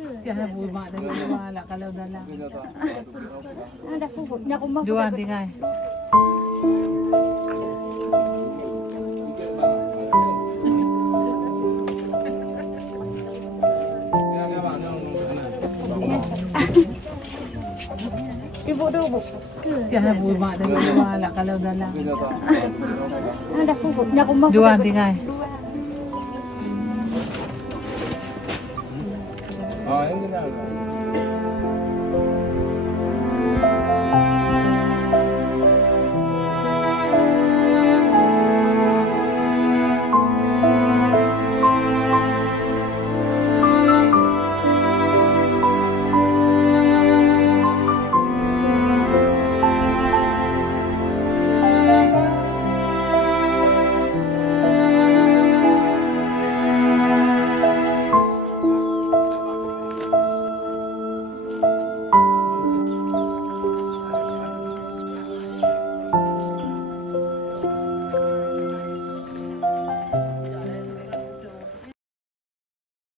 Jangan bulma dan wala kalau dalam. Ada kubur, nya kumah. Jual tinggal. Ibu dulu, Bu. Jangan bulma dan wala kalau dalam. Ada kubur, nya kumah. Jual tinggal. Oh, ini kenapa?